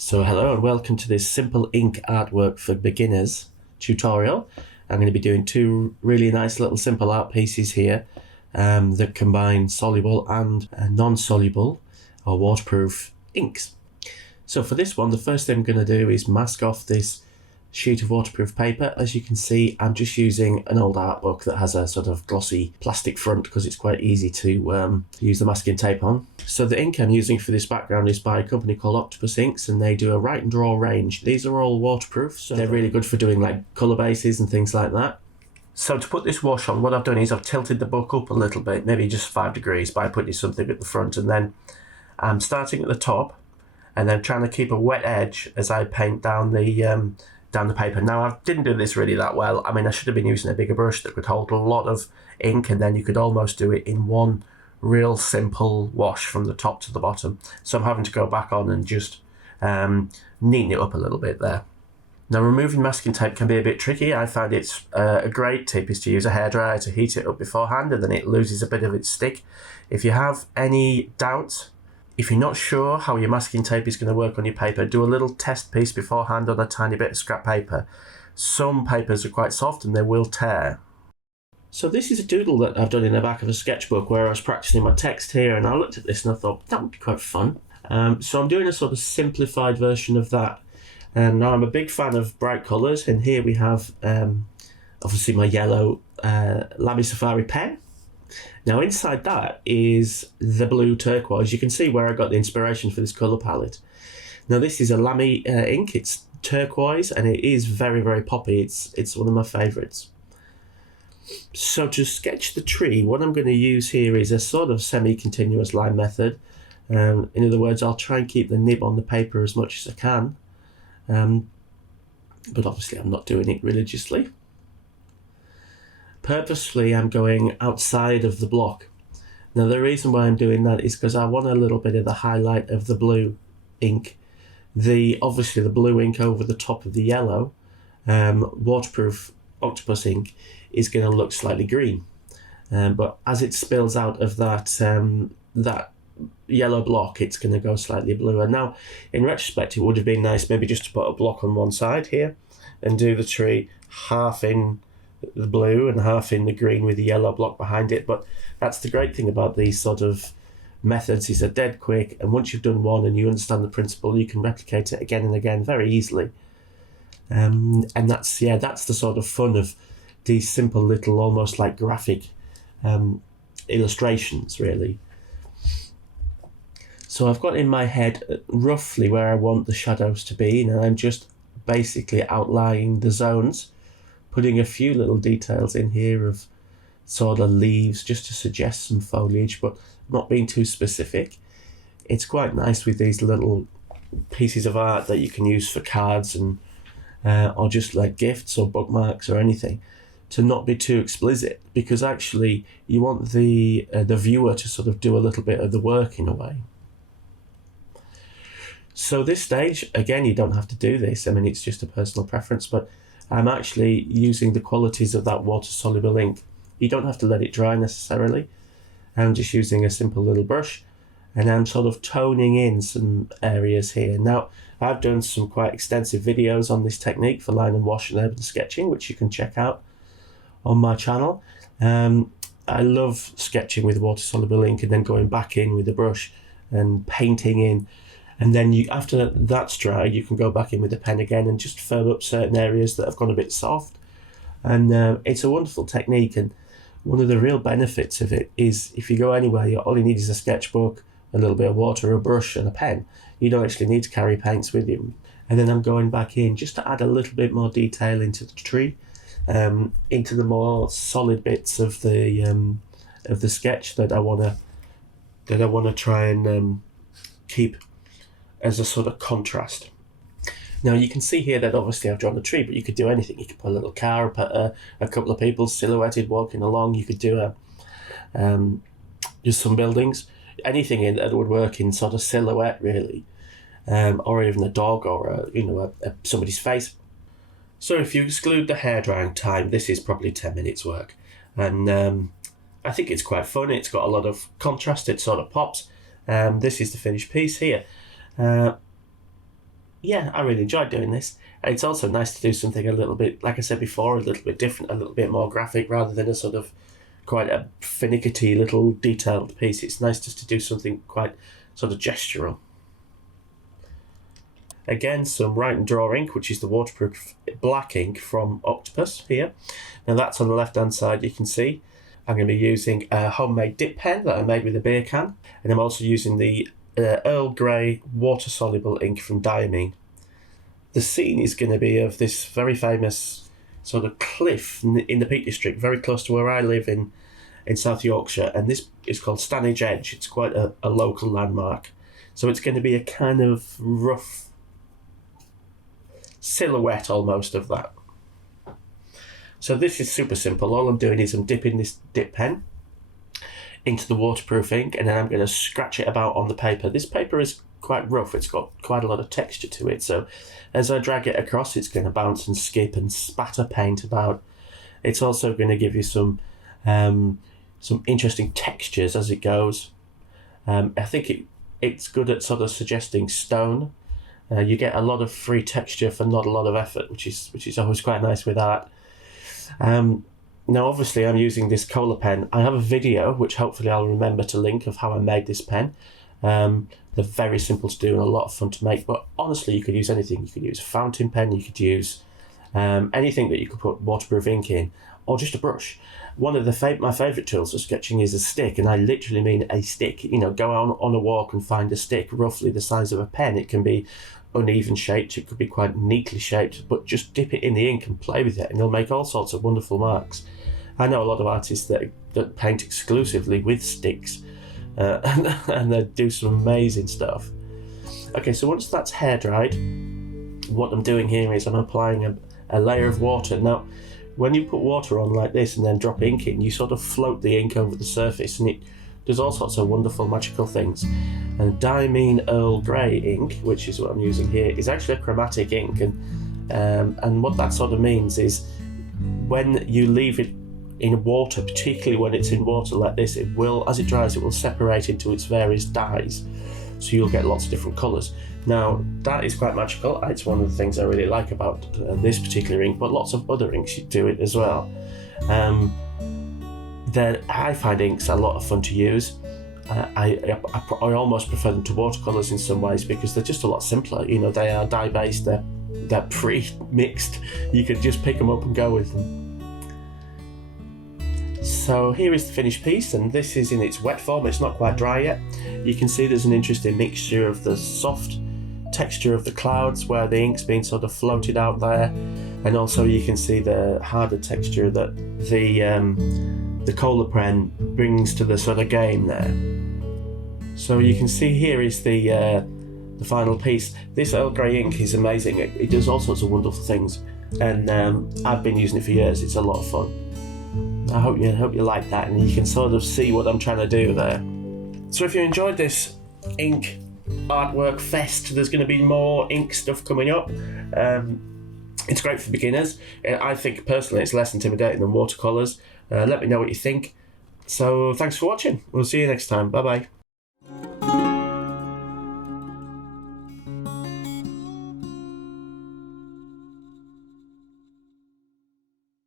So hello and welcome to this simple ink artwork for beginners tutorial. I'm going to be doing two really nice little simple art pieces here that combine soluble and non-soluble or waterproof inks. So for this one, the first thing I'm going to do is mask off this sheet of waterproof paper. As you can see, I'm just using an old art book that has a sort of glossy plastic front because it's quite easy to use the masking tape on. So the ink I'm using for this background is by a company called Octopus Inks, and they do a write and draw range. These are all waterproof, so they're really good for doing like colour bases and things like that. So to put this wash on, what I've done is I've tilted the book up a little bit, maybe just 5 degrees by putting something at the front, and then I'm starting at the top and then trying to keep a wet edge as I paint down the paper. Now, I didn't do this really that well. I mean, I should have been using a bigger brush that could hold a lot of ink, and then you could almost do it in one real simple wash from the top to the bottom. So I'm having to go back on and just neaten it up a little bit there. Now, removing masking tape can be a bit tricky. I find it's a great tip is to use a hairdryer to heat it up beforehand, and then it loses a bit of its stick. If you have any doubts, if you're not sure how your masking tape is going to work on your paper, do a little test piece beforehand on a tiny bit of scrap paper. Some papers are quite soft and they will tear. So this is a doodle that I've done in the back of a sketchbook where I was practicing my text here, and I looked at this and I thought that would be quite fun. So I'm doing a sort of simplified version of that. And now I'm a big fan of bright colours, and here we have obviously my yellow Lamy Safari pen. Now inside that is the blue turquoise. You can see where I got the inspiration for this colour palette. Now this is a Lamy ink, it's turquoise and it is very, very poppy. It's one of my favourites. So to sketch the tree, what I'm going to use here is a sort of semi-continuous line method. In other words, I'll try and keep the nib on the paper as much as I can. But obviously I'm not doing it religiously. Purposely I'm going outside of the block. Now the reason why I'm doing that is because I want a little bit of the highlight of the blue ink. Obviously the blue ink over the top of the yellow waterproof Octopus ink is going to look slightly green, but as it spills out of that yellow block, it's going to go slightly bluer. Now in retrospect, it would have been nice maybe just to put a block on one side here and do the tree half in the blue and half in the green with the yellow block behind it. But that's the great thing about these sort of methods, is they're dead quick, and once you've done one and you understand the principle, you can replicate it again and again very easily. And that's the sort of fun of these simple little almost like graphic illustrations really. So I've got in my head roughly where I want the shadows to be, and I'm just basically outlining the zones, putting a few little details in here of sort of leaves just to suggest some foliage, but not being too specific. It's quite nice with these little pieces of art that you can use for cards and or just like gifts or bookmarks or anything, to not be too explicit, because actually you want the viewer to sort of do a little bit of the work in a way. So this stage, again, you don't have to do this. I mean, it's just a personal preference, but I'm actually using the qualities of that water-soluble ink. You don't have to let it dry necessarily. I'm just using a simple little brush, and I'm sort of toning in some areas here. Now, I've done some quite extensive videos on this technique for line and wash and urban sketching, which you can check out on my channel. I love sketching with water-soluble ink and then going back in with the brush and painting in. And then after that's dry, you can go back in with the pen again and just firm up certain areas that have gone a bit soft. And it's a wonderful technique. And one of the real benefits of it is if you go anywhere, all you need is a sketchbook, a little bit of water, a brush and a pen. You don't actually need to carry paints with you. And then I'm going back in just to add a little bit more detail into the tree, into the more solid bits of the sketch that I want to try and keep as a sort of contrast. Now you can see here that obviously I've drawn a tree, but you could do anything. You could put a little car, put a couple of people silhouetted walking along. You could do just some buildings, anything in that would work in sort of silhouette really, or even a dog or somebody's face. So if you exclude the hair drying time, this is probably 10 minutes work, and I think it's quite fun. It's got a lot of contrast. It sort of pops. This is the finished piece here. yeah, I really enjoyed doing this. It's also nice to do something a little bit, like I said before, a little bit different, a little bit more graphic, rather than a sort of quite a finicky little detailed piece. It's nice just to do something quite sort of gestural. Again, some Write and Draw ink, which is the waterproof black ink from Octopus here. Now that's on the left hand side, you can see. I'm going to be using a homemade dip pen that I made with a beer can, and I'm also using the Earl Grey water-soluble ink from Diamine. The scene is going to be of this very famous sort of cliff in the Peak District, very close to where I live in South Yorkshire, and this is called Stanage Edge. It's quite a local landmark. So it's going to be a kind of rough silhouette almost of that. So this is super simple. All I'm doing is I'm dipping this dip pen into the waterproof ink, and then I'm going to scratch it about on the paper. This paper is quite rough. It's got quite a lot of texture to it. So as I drag it across, it's going to bounce and skip and spatter paint about. It's also going to give you some interesting textures as it goes. I think it's good at sort of suggesting stone. You get a lot of free texture for not a lot of effort, which is always quite nice with art. Now, obviously, I'm using this Cola pen. I have a video, which hopefully I'll remember to link, of how I made this pen. They're very simple to do and a lot of fun to make, but honestly, you could use anything. You could use a fountain pen, you could use anything that you could put waterproof ink in, or just a brush. One of my favourite tools for sketching is a stick, and I literally mean a stick. You know, go on a walk and find a stick roughly the size of a pen. It can be uneven shaped, it could be quite neatly shaped, but just dip it in the ink and play with it, and you'll make all sorts of wonderful marks. I know a lot of artists that paint exclusively with sticks, and they do some amazing stuff. Okay, so once that's hair dried, what I'm doing here is I'm applying a layer of water. Now, when you put water on like this and then drop ink in, you sort of float the ink over the surface, and it does all sorts of wonderful magical things. And Diamine Earl Grey ink, which is what I'm using here, is actually a chromatic ink, and what that sort of means is when you leave it in water, particularly when it's in water like this, it will, as it dries, it will separate into its various dyes, so you'll get lots of different colours. Now, that is quite magical. It's one of the things I really like about this particular ink, but lots of other inks do it as well. I find inks a lot of fun to use. I almost prefer them to watercolours in some ways, because they're just a lot simpler. You know, they are dye-based, they're pre-mixed. You can just pick them up and go with them. So here is the finished piece, and this is in its wet form. It's not quite dry yet. You can see there's an interesting mixture of the soft texture of the clouds where the ink's been sort of floated out there, and also you can see the harder texture that the Cola pen brings to the sort of game there. So you can see here is the final piece. This Earl Grey ink is amazing. It does all sorts of wonderful things, and I've been using it for years. It's a lot of fun. I hope you like that, and you can sort of see what I'm trying to do there. So if you enjoyed this ink artwork fest, there's going to be more ink stuff coming up. It's great for beginners. I think personally it's less intimidating than watercolours. Let me know what you think. So thanks for watching. We'll see you next time. Bye bye.